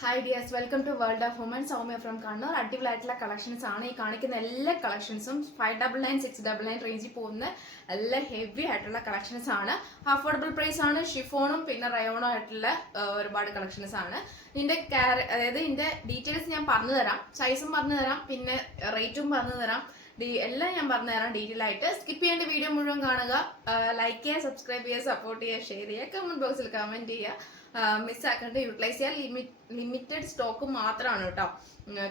Hi dears, welcome to world of women. Soumya from Kannur. അടിപൊളിയായിട്ടുള്ള collections ആണ് ഈ കാണിക്കുന്ന എല്ലാ കളക്ഷൻസും. 599, 699 റേഞ്ചിൽ പോകുന്ന എല്ലാ ഹെവി ആയിട്ടുള്ള കളക്ഷൻസ് ആണ്. അഫോർഡബിൾ പ്രൈസ് ആണ്. ഷിഫോണും പിന്നെ റയോണും ആയിട്ടുള്ള ഒരുപാട് കളക്ഷൻസ് ആണ്. അതായത് ഇതിന്റെ ഡീറ്റെയിൽസ് ഞാൻ പറഞ്ഞു തരാം, സൈസും പറഞ്ഞു തരാം, പിന്നെ റേറ്റും പറഞ്ഞു തരാം, എല്ലാം ഞാൻ പറഞ്ഞു തരാം ഡീറ്റെയിൽ ആയിട്ട്. സ്കിപ്പ് ചെയ്യേണ്ട വീഡിയോ മുഴുവൻ കാണുക. ലൈക്ക് ചെയ്യുക, സബ്സ്ക്രൈബ് ചെയ്യുക, സപ്പോർട്ട് ചെയ്യുക, ഷെയർ ചെയ്യുക, കമന്റ് ബോക്സിൽ കമന്റ് ചെയ്യുക. മിസ്സാക്കാണ്ട് യൂട്ടിലൈസ് ചെയ്യാൻ ലിമിറ്റഡ് സ്റ്റോക്ക് മാത്രമാണ് കേട്ടോ.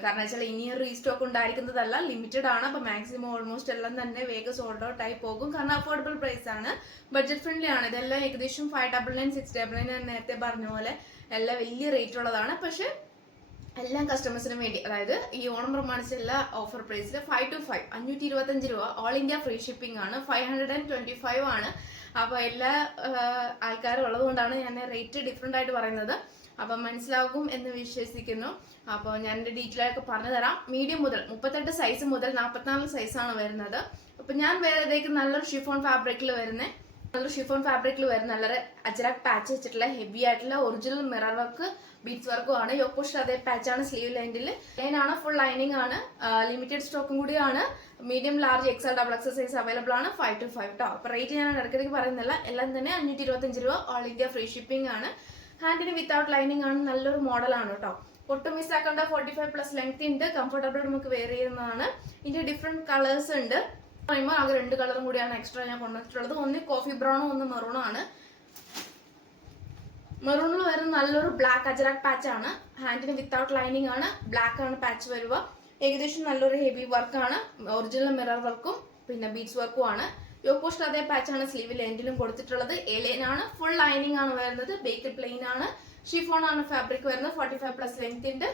കാരണം വെച്ചാൽ ഇനി റീസ്റ്റോക്ക് ഉണ്ടായിരിക്കുന്നതല്ല, ലിമിറ്റഡ് ആണ്. അപ്പൊ മാക്സിമം ഓൾമോസ്റ്റ് എല്ലാം തന്നെ വേഗം സോൾഡ് ഔട്ട് ആയി പോകും. കാരണം അഫോർഡബിൾ പ്രൈസ് ആണ്, ബഡ്ജറ്റ് ഫ്രണ്ട്ലി ആണ്. ഇതെല്ലാം ഏകദേശം 599, 699 ഞാൻ നേരത്തെ പറഞ്ഞ പോലെ എല്ലാം വലിയ റേറ്റ് ഉള്ളതാണ്. പക്ഷെ എല്ലാ കസ്റ്റമേഴ്സിനും വേണ്ടി, അതായത് ഈ ഓണം പ്രമാണിച്ചുള്ള ഓഫർ പ്രൈസിൽ 5 to 5 525 രൂപ, ഓൾ ഇന്ത്യ ഫ്രീ ഷിപ്പിംഗ് ആണ്. 525 ആണ്. അപ്പൊ എല്ലാ ആൾക്കാരും ഉള്ളത് കൊണ്ടാണ് ഞാൻ റേറ്റ് ഡിഫറെന്റ് ആയിട്ട് പറയുന്നത്. അപ്പൊ മനസ്സിലാകും എന്ന് വിശ്വസിക്കുന്നു. അപ്പോൾ ഞാൻ എൻ്റെ ഡീറ്റെയിൽ ആയിട്ട് പറഞ്ഞു തരാം. മീഡിയം മുതൽ 38 സൈസ് മുതൽ 44 സൈസാണ് വരുന്നത്. അപ്പൊ ഞാൻ വേറേക്ക് നല്ലൊരു ഷിഫോൺ ഫാബ്രിക്കിൽ വരുന്ന നല്ലൊരു അജറാക് പാച്ച് വെച്ചിട്ടുള്ള ഹെവി ആയിട്ടുള്ള ഒറിജിനൽ മിറർ വർക്ക് ബീഡ്സ് വർക്കും ആണ്. യോപ്പോഷ് അതേ പാച്ചാണ്. സ്ലീവ് ലൈനിൽ ലൈനാണ്, ഫുൾ ലൈനിങ് ആണ്. ലിമിറ്റഡ് സ്റ്റോക്കും കൂടിയാണ്. Medium, large, XL, double XL size available ആണ്. 5 to 5 കേട്ടോ. അപ്പൊ റേറ്റ് ഞാൻ ഇടയ്ക്കിടയ്ക്ക് പറയുന്നില്ല, എല്ലാം തന്നെ 525 രൂപ, ഓൾ ഇന്ത്യ ഫ്രീ ഷിപ്പിംഗ് ആണ്. ഹാൻഡിന് വിത്തൗട്ട് ലൈനിങ് ആണ്. നല്ലൊരു മോഡലാണ് കേട്ടോ. ഒട്ടും മിസ് ആക്കേണ്ട. 45+ ലെങ്ത് ഉണ്ട്. കംഫർട്ടബിൾ നമുക്ക് വെയർ ചെയ്യുന്നതാണ്. ഇതിന്റെ ഡിഫറെന്റ് കളേഴ്സ് ഉണ്ട്. പറയുമ്പോൾ ആകെ 2 കളറും കൂടിയാണ് എക്സ്ട്രാ ഞാൻ കൊണ്ടുവന്നിട്ടുള്ളത്. ഒന്ന് കോഫി ബ്രൗണും ഒന്ന് മെറൂണും ആണ്. മെറൂണിൽ വരുന്ന നല്ലൊരു ബ്ലാക്ക് അജറാക് പാച്ച് ആണ്. ഹാൻഡിന് വിത്തൗട്ട് ലൈനിങ് ആണ്. ബ്ലാക്ക് ആണ് പാച്ച് വരുക. ഏകദേശം നല്ലൊരു ഹെവി വർക്കാണ്. ഒറിജിനൽ മിറർ വർക്കും പിന്നെ ബീഡ്സ് വർക്കും ആണ്. യോപ്പോസ്റ്റ് അതേ പാച്ചാണ് സ്ലീവിൽ എൻഡിലും കൊടുത്തിട്ടുള്ളത്. എലൈൻ ആണ്. ഫുൾ ലൈനിങ് ആണ് വരുന്നത്. ബേക്കൽ പ്ലെയിൻ ആണ്. ഷിഫോൺ ആണ് ഫാബ്രിക് വരുന്നത്. 45+ ലെങ്ത് ഉണ്ട്.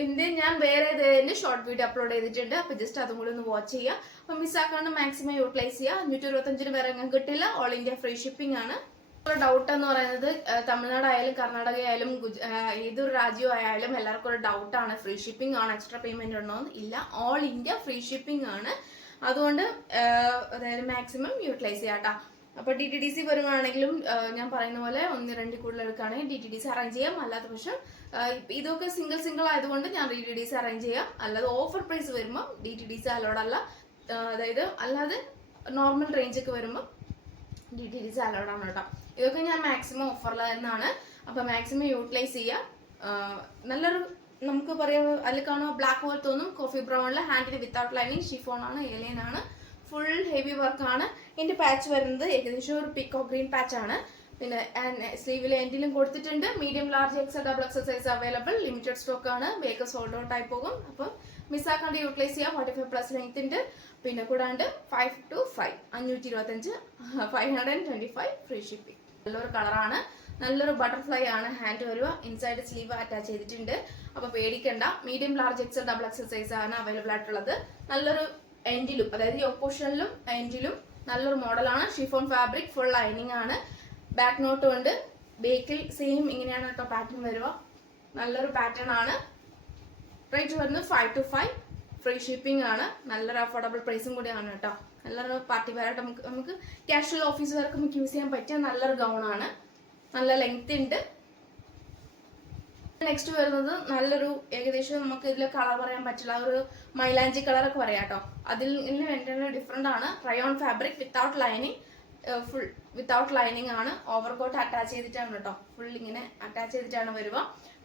ഇതിന്റെ ഞാൻ വേറെ ഷോർട്ട് വീഡിയോ അപ്ലോഡ് ചെയ്തിട്ടുണ്ട്. അപ്പൊ ജസ്റ്റ് അതും കൂടി ഒന്ന് വാച്ച് ചെയ്യുക. അപ്പൊ മിസ്സാക്കാണ്ട് മാക്സിമം യൂട്ടിലൈസ് ചെയ്യുക. 525 വേറെ അങ്ങനെ കിട്ടില്ല. ഓൾ ഇന്ത്യ ഫ്രീ ഷിപ്പിംഗ് ആണ്. ഡൗട്ട് എന്ന് പറയുന്നത് തമിഴ്നാട് ആയാലും കർണാടക ആയാലും ഏതൊരു രാജ്യം ആയാലും എല്ലാവർക്കും ഒരു ഡൗട്ടാണ്, ഫ്രീ ഷിപ്പിംഗ് ആണ്, എക്സ്ട്രാ പേയ്മെന്റ് ഉണ്ടോ എന്ന്. ഇല്ല, ഓൾ ഇന്ത്യ ഫ്രീ ഷിപ്പിംഗ് ആണ്. അതുകൊണ്ട് അതായത് മാക്സിമം യൂട്ടിലൈസ് ചെയ്യാട്ടോ. അപ്പൊ DTDC വരുവാണെങ്കിലും ഞാൻ പറയുന്ന പോലെ 1-2 കൂടുതൽ എടുക്കുകയാണെങ്കിൽ DTDC അറേഞ്ച് ചെയ്യാം. അല്ലാത്ത പക്ഷം ഇതൊക്കെ സിംഗിൾ ആയതുകൊണ്ട് ഞാൻ DTDC അറേഞ്ച് ചെയ്യാം. അല്ലാതെ ഓഫർ പ്രൈസ് വരുമ്പോൾ DTDC അലോഡ് അല്ല. അതായത് അല്ലാതെ നോർമൽ റേഞ്ച് ഒക്കെ വരുമ്പോൾ DTDC അലോഡ് ആണ് കേട്ടോ. ഇതൊക്കെ ഞാൻ മാക്സിമം ഓഫറിൽ തന്നെയാണ്. അപ്പൊ മാക്സിമം യൂട്ടിലൈസ് ചെയ്യുക. നല്ലൊരു നമുക്ക് പറയാം, അതിൽ കാണുക ബ്ലാക്ക് പോലെ തോന്നും. കോഫി ബ്രൗണില് ഹാൻഡിന് വിത്തൗട്ട് ലൈനിങ്, ഷിഫോൺ ആണ്, എലൈൻ ആണ്, ഫുൾ ഹെവി വർക്ക് ആണ്. ഇതിന്റെ പാച്ച് വരുന്നത് ഏകദേശം ഒരു പിക്കോ ഗ്രീൻ പാച്ച് ആണ്. പിന്നെ സ്ലീവിൽ എൻഡിലും കൊടുത്തിട്ടുണ്ട്. Medium, large, XL, double XL size available. Limited stock ആണ്. വേഗം സോൾഡ് ഔട്ട് ആയി പോകും. അപ്പം മിസ്സാക്കാണ്ട് യൂട്ടിലൈസ് ചെയ്യാം. 45+ ലെങ്ത് ഉണ്ട്. പിന്നെ കൂടാണ്ട് 5 to 5 525 525 ഫ്രീ ഷിപ്പിംഗ്. നല്ലൊരു കളറാണ്. നല്ലൊരു ബട്ടർഫ്ലൈ ആണ് ഹാൻഡ് വരിക. ഇൻസൈഡ് സ്ലീവ് അറ്റാച്ച് ചെയ്തിട്ടുണ്ട്. അപ്പൊ പേടിക്കണ്ട. Medium, large, XL, double XL size ആണ് അവൈലബിൾ ആയിട്ടുള്ളത്. നല്ലൊരു എൻഡിലും, അതായത് ഈ ഓപ്പോഷനിലും എൻഡിലും നല്ലൊരു മോഡലാണ്. ഷിഫോൺ ഫാബ്രിക്, ഫുൾ ലൈനിങ് ആണ്. ബാക്ക് നോട്ടും ഉണ്ട്. ബേക്കിൽ സെയിം ഇങ്ങനെയാണ് കേട്ടോ പാറ്റേൺ വരിക. നല്ലൊരു പാറ്റേൺ ആണ്. റേറ്റ് വരുന്നത് 5 to 5 ഫ്രീ ഷിപ്പിംഗ് ആണ്. നല്ലൊരു അഫോർഡബിൾ പ്രൈസും കൂടിയാണ് കേട്ടോ. നല്ലൊരു പാർട്ടി വെയറായിട്ട് നമുക്ക് കാഷ്വൽ ഓഫീസ് വർക്ക് നമുക്ക് യൂസ് ചെയ്യാൻ പറ്റിയ നല്ലൊരു ഗൗൺ ആണ്. നല്ല ലെങ്ത് ഉണ്ട്. നെക്സ്റ്റ് വരുന്നത് നല്ലൊരു ഏകദേശം നമുക്ക് ഇതിൽ കളർ പറയാൻ പറ്റില്ല, ഒരു മൈലാഞ്ചി കളർ ഒക്കെ പറയാം കേട്ടോ. അതിൽ വേണ്ട ഡിഫറെന്റ് ആണ്. Rayon fabric without lining, full without lining ആണ്. ഓവർകോട്ട് അറ്റാച്ച് ചെയ്തിട്ടാണ് കേട്ടോ. ഫുൾ ഇങ്ങനെ അറ്റാച്ച് ചെയ്തിട്ടാണ് വരുക.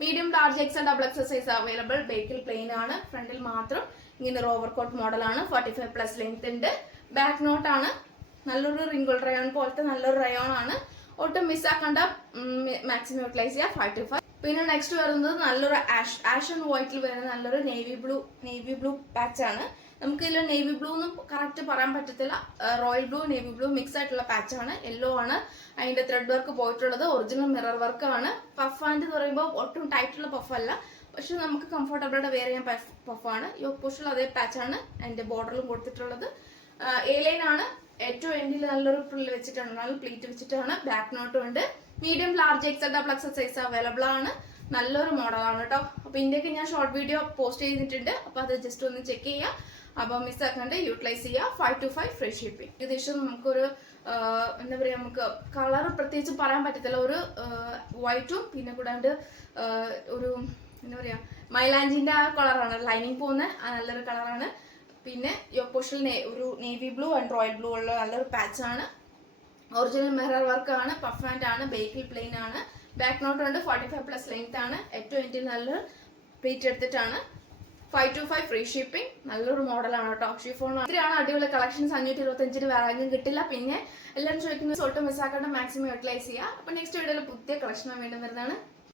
Medium, large, XL, double XL size available. ബേക്കിൽ പ്ലെയിൻ ആണ്. ഫ്രണ്ടിൽ മാത്രം ഇങ്ങനെ ഒരു ഓവർകോട്ട് മോഡലാണ്. 45+ ലെങ്ത് ഉണ്ട്. ബാക്ക് നോട്ട് ആണ്. നല്ലൊരു റിംഗിൾ റയോൺ പോലത്തെ നല്ലൊരു റയോൺ ആണ്. ഒട്ടും മിസ്സാക്കണ്ട. മാക്സിമം യൂട്ടിലൈസ് ചെയ്യുക. 5 to 5. പിന്നെ നെക്സ്റ്റ് വരുന്നത് നല്ലൊരു ആഷ് ആൻഡ് വൈറ്റിൽ വരുന്ന നല്ലൊരു നേവി ബ്ലൂ പാച്ച് ആണ്. നമുക്ക് ഇതിൽ നേവി ബ്ലൂ ഒന്നും കറക്റ്റ് പറയാൻ പറ്റത്തില്ല. Royal blue, navy blue mix ആയിട്ടുള്ള പാച്ച് ആണ്. യെല്ലോ ആണ് അതിന്റെ ത്രെഡ് വർക്ക് പോയിട്ടുള്ളത്. ഒറിജിനൽ മിറർ വർക്ക് ആണ്. പഫ് ആൻഡ് എന്ന് പറയുമ്പോൾ ഒട്ടും ടൈറ്റുള്ള പഫ് അല്ല, പക്ഷെ നമുക്ക് കംഫർട്ടബിളായിട്ട് വെയർ ചെയ്യാൻ പഫാണ്. യോക്ക് പോസ്റ്റിൽ അതേ പാച്ചാണ് അതിന്റെ ബോർഡറിലും കൊടുത്തിട്ടുള്ളത്. എലൈൻ ആണ്. ഏറ്റവും എൻഡിൽ നല്ലൊരു പ്രില്ല് വെച്ചിട്ടാണ്, നല്ല പ്ലീറ്റ് വെച്ചിട്ടാണ്. ബാക്ക് നോട്ടും ഉണ്ട്. Medium, large, XL, double XL size available ആണ്. നല്ലൊരു മോഡലാണ് കേട്ടോ. അപ്പൊ ഇതിന്റെയൊക്കെ ഞാൻ ഷോർട്ട് വീഡിയോ പോസ്റ്റ് ചെയ്തിട്ടുണ്ട്. അപ്പൊ അത് ജസ്റ്റ് ഒന്ന് ചെക്ക് ചെയ്യാം. അപ്പൊ മിസ്സാക്കാണ്ട് യൂട്ടിലൈസ് ചെയ്യുക. 5 to 5 ഫ്രീ ഷിപ്പിംഗ്. ഏകദേശം നമുക്കൊരു എന്താ പറയാ, നമുക്ക് കളർ പ്രത്യേകിച്ച് പറയാൻ പറ്റത്തില്ല. ഒരു വൈറ്റും പിന്നെ കൂടാണ്ട് ഒരു പറയാ മൈലാഞ്ചിന്റെ ആ കളറാണ് ലൈനിങ് പോകുന്ന നല്ലൊരു കളറാണ്. പിന്നെ യോക്ക് പോർഷനിൽ ഒരു navy blue and royal blue ഉള്ള നല്ലൊരു പാച്ചാണ്. ഒറിജിനൽ മിറർ വർക്ക് ആണ്, പഫ് ആൻഡ് ആണ്, ബേക്കിൽ പ്ലെയിൻ ആണ്. ബാക്ക് നോട്ട് ഉണ്ട്, 45+ ലെങ്ത് ആണ്. ഏറ്റവും എനിക്ക് നല്ലൊരു പ്ലേറ്റ് എടുത്തിട്ടാണ്. 525 ഫ്രീ ഷിപ്പിംഗ്. നല്ലൊരു മോഡലാണ് കേട്ടോ. ഷിഫോൺ ഇത്രയാണ് അടിപൊളി കളക്ഷൻസ്. 525 വേറെ കിട്ടില്ല. പിന്നെ എല്ലാവരും ചോദിക്കുന്നത് ഒട്ടും മിസ്സാക്കാണ്ട് മാക്സിമം യൂട്ടിലൈസ് ചെയ്യുക. അപ്പോൾ നെക്സ്റ്റ് വീഡിയോയിൽ പുതിയ കളക്ഷൻ വീണ്ടും വരുന്നതാണ്.